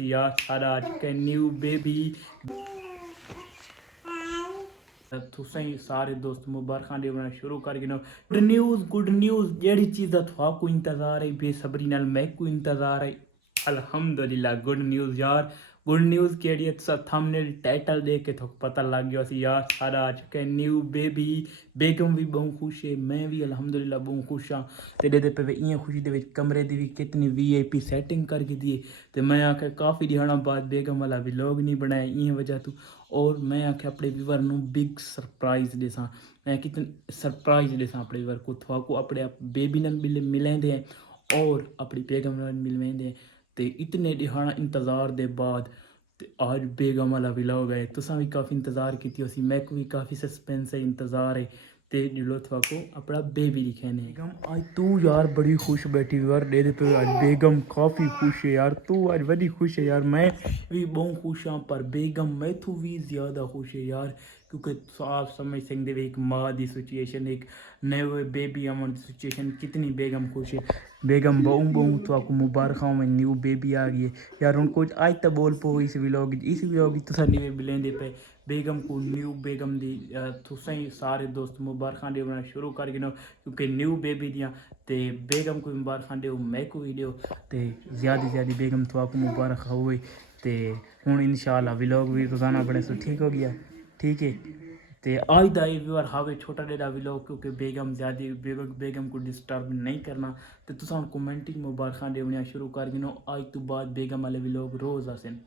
यार सारा आज के न्यू बेबी तुसें सारे दोस्त मुबारखां देना शुरू कर गिनो। गुड न्यूज़ जेड़ी चीज़ दा थोआको इंतज़ार है बेसब्री नाल मैकू इंतज़ार है। अल्हम्दुलिल्लाह गुड न्यूज़ यार। गुड न्यूज़ केड़ी है तुसा थंबनेल टाइटल देख के थोक पता लग गया सी यार सारा आ चुका है न्यू बेबी। बेगम भी बहुत खुश है, मैं भी अल्हम्दुलिल्लाह बहुत खुश हाँ। ते दे पे इं खुशी दे कमरे दी भी कितनी VIP सैटिंग करके दी ते मैं आख्या काफ़ी दिहाड़ा बाद बेगम वाला व्लॉग नहीं बनाया इं वजह तो। और मैं आख्या अपने व्यूअर नू बिग सरप्राइज़ देसां। मैं कितने सरप्राइज़ देसां अपने व्यूअर को थोआको अपने बेबी नाल मिलेंदे हैं और अपनी बेगम नाल मिलवेंदे हैं। ते इतने दिहाड़ा इंतज़ार दे बाद ते आज बेगम वाला व्लॉग है। तुसां भी काफ़ी इंतज़ार कीती होसी, मैं को भी काफ़ी सस्पेंस है इंतज़ार है। ते जिलो थोआको अपना बेबी दिखाने बेगम आज तू यार बड़ी खुश बैठी यार दे पे आज बेगम काफ़ी खुश है यार। तू आज बड़ी खुश है यार, मैं भी बहुत खुश हाँ पर बेगम मैं तू भी ज़्यादा खुश है यार। क्योंकि आप समझ सकते हो एक माँ की सिचुएशन, एक नए बेबी आवन की सिचुएशन कितनी बेगम खुश है। बेगम बहु बहु तो आपको मुबारक में न्यू बेबी आ गई है यार। उनको आज तक बोल पो इस व्लॉग तुसा न्यू मिलेंदे पे बेगम को न्यू बेगम दी तुसें सारे दोस्त मुबारखां देना शुरू कर गिनो। क्योंकि न्यू बेबी दियां ते बेगम को मुबारखां दो, मैं को भी दो ते ज़्यादा बेगम तो आपको मुबारक हुए। तो हूँ इंशाल्लाह व्लॉग भी रोज़ाना बने सो ठीक हो गया ठीक है। तो आज का ये व्यूअर हावे छोटा डेरा व्लॉग क्योंकि बेगम ज़्यादा बेगम को डिस्टर्ब नहीं करना। तो तुम कमेंटिंग मुबारखां देनियां शुरू कर गिनो। आज तो बाद बेगम वाले व्लॉग रोज़ आसन।